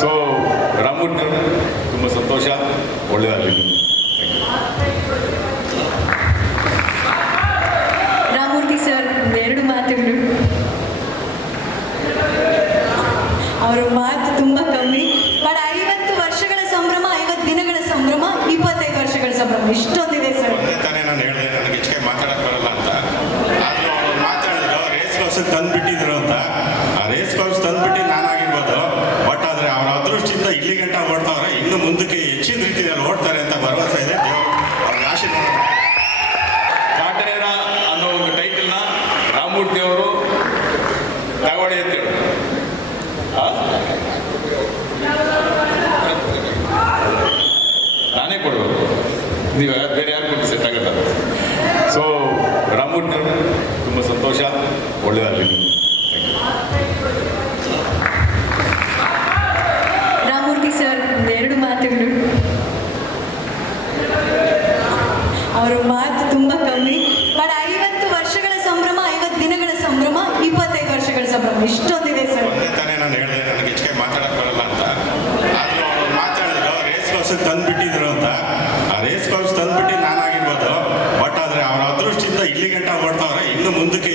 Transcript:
So ರಾಮೂರ್ತಿಯವರು ತುಂಬ ಸಂತೋಷ, ಒಳ್ಳೆಯದಾಗಲಿ. Ramurthy sir ಒಂದೆರಡು ಮಾತುಗಳು. ಅವರ ಮಾತು ತುಂಬ ಕಮ್ಮಿ, ಬಟ್ 50 ವರ್ಷಗಳ ಸಂಭ್ರಮ, 50 ದಿನಗಳ ಸಂಭ್ರಮ, 25 ವರ್ಷಗಳ ಸಂಭ್ರಮ, ಇಷ್ಟೊಂದಿದೆ ಸರ್. ತಾನೇ ನಾನು ಹೇಳಿದೆ ನನಗೆ ಹೆಚ್ಚಿಗೆ ಮಾತಾಡಕ್ಕೆ ಬರಲ್ಲ ಅಂತ. ಆದರೂ ಅವ್ರು ಮಾತಾಡಿದ್ರು ರೇಸ್ ಕೋರ್ಸಿಗೆ ತಂದುಬಿಟ್ಟಿದ್ರು ಅಂತ. ಆ ರೇಸ್ ಕೋರ್ಸ್ ತಂದುಬಿಟ್ಟು ನಾನಾಗಿರ್ಬೋದು, ಬಟ್ ಆದರೆ ಅವರ ಅದೃಷ್ಟದಿಂದ ಇಲ್ಲಿ ಗಂಟ ಓಡ್ತಾವ್ರೆ. ಇನ್ನು ಮುಂದಕ್ಕೆ ಹೆಚ್ಚಿನ ರೀತಿಯಲ್ಲಿ ಓಡ್ತಾರೆ ಅಂತ ಭರವಸೆ ಇದೆ. ದೇವರು ಅವ್ರಿಗೆ ಆಶೀರ್ವಾದ. ಕಾಟೇರ ಅನ್ನೋ ಒಂದು ಟೈಟಲ್ನ ರಾಮೂರ್ತಿಯವರು ತಗೊಳ್ಳಿ ಅಂತೇಳಿ ನಾನೇ ಕೊಡಬೇಕು, ನೀವು ಬೇರೆ ಯಾರು ಕೊಟ್ಟು ಸೆಟ್ ಆಗಲ್ಲ. ಸೊ ರಾಮೂರ್ತಿಯವರು ತುಂಬ ಸಂತೋಷ, ಒಳ್ಳೆಯದಾಗಲಿ. ರಾಮೂರ್ತಿ ಸರ್ ಒಂದೆರಡು ಮಾತುಗಳು. ಅವರ ಮಾತು ತುಂಬ ಕಮ್ಮಿ, ಬಟ್ 50 ವರ್ಷಗಳ ಸಂಭ್ರಮ, 50 ದಿನಗಳ ಸಂಭ್ರಮ, 25 ವರ್ಷಗಳ ಸಂಭ್ರಮ, ಇಷ್ಟೊಂದಿದೆ ಸರ್. ತಾನೇ ನಾನು ಹೇಳಿದೆ ನನಗೆ ಹೆಚ್ಚಿಗೆ ಮಾತಾಡಕ್ಕೆ ಬರಲ್ಲ ಅಂತ. ಆದರೂ ಅವ್ರು ಮಾತಾಡಿದ್ರು ರೇಸ್ ಕೋರ್ಸಿಗೆ ತಂದುಬಿಟ್ಟಿದ್ರು ಅಂತ. ಆ ರೇಸ್ ಕೋರ್ಸ್ ತಂದುಬಿಟ್ಟು ನಾನಾಗಿರ್ಬೋದು, ಬಟ್ ಆದರೆ ಅವರ ಅದೃಷ್ಟದಿಂದ ಇಲ್ಲಿ ಗಂಟ ಓಡ್ತಾವ್ರೆ. ಇನ್ನು ಮುಂದಕ್ಕೆ